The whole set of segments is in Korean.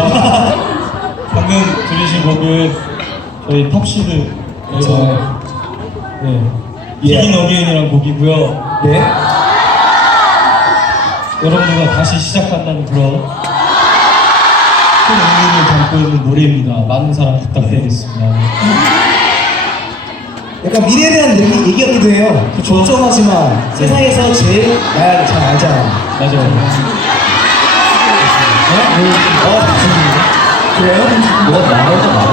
방금 들으신 곡은 저희 탑시드 앨범 네. 비긴 어게인이라는 곡이고요. 네. 여러분들과 다시 시작한다는 그런 큰 의미를 담고 있는 노래입니다. 많은 사랑 부탁드리겠습니다. 약간 미래에 대한 얘기, 얘기 같기도 해요. 그 조점하지만 세상에서 제일 날잘 알잖아요. 맞아요. 네? 어, 그래요? 뭐가 나오다 나와.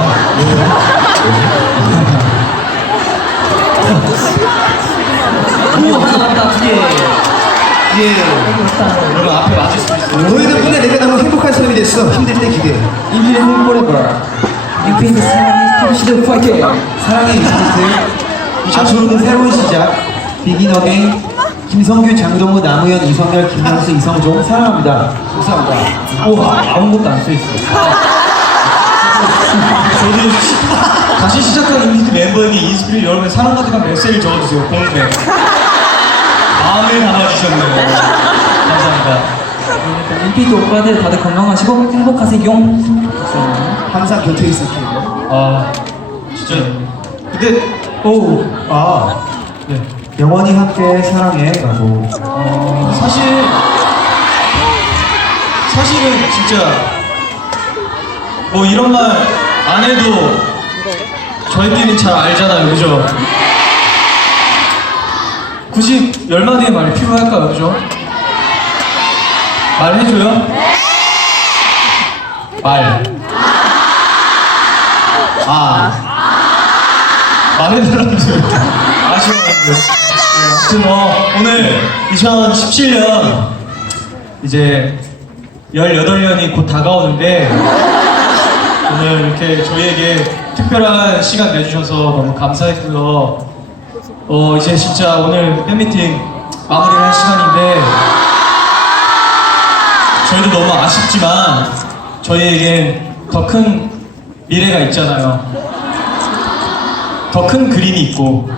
오 맞다 두 개. 예. 여러분 앞에 맞을 수 있어요. 너희 덕분에 내가 너무 행복한 사람이 됐어. 힘들 때 기대. 인피니트 포레버. 인피니트 사랑의 탑시드 파이팅. 사랑의 이스트. 앞으로는 새로운 시작. 비긴 어게인. 김성규, 장동우, 남우현, 이성열, 김영수, 이성종 사랑합니다. 감사합니다. 우와 아무것도 안 써 있어. 저도 시- 다시 시작한 인피니트 멤버에게 인스피를 여러분 사랑 가득한 메시지를 적어주세요. 공개. 마음을 담아주셨네요. 감사합니다. 인피니트 오빠들 다들 건강하시고 행복하세요. 항상 곁에 있을게요. 아 진짜 근데 오. 아 네. 영원히 함께 사랑해라고. 사실 사실은 진짜 뭐 이런 말 안 해도 저희끼리 잘 알잖아요, 그죠? 굳이 열 마디의 말이 필요할까요, 그죠? 말해줘요? 말. 아. 말해달라는 소리. 아쉬워하는데. 아무튼 뭐, 오늘 2017년 이제 18년이 곧 다가오는데 오늘 이렇게 저희에게 특별한 시간 내주셔서 너무 감사했고요. 어, 이제 진짜 오늘 팬미팅 마무리를 할 시간인데 저희도 너무 아쉽지만 저희에겐 더 큰 미래가 있잖아요. 더 큰 그림이 있고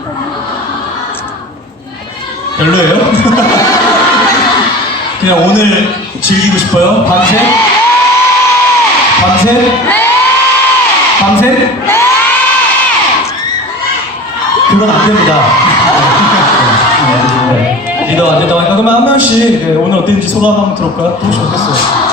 별로예요? 그냥 오늘 즐기고 싶어요? 밤새? 밤새? 밤새? 그건 안 됩니다. 네. 리더 안 된다고 하니까 그러면 한 명씩 네, 오늘 어땠는지 소감 한번 들어볼까요? 도시 어땠어요?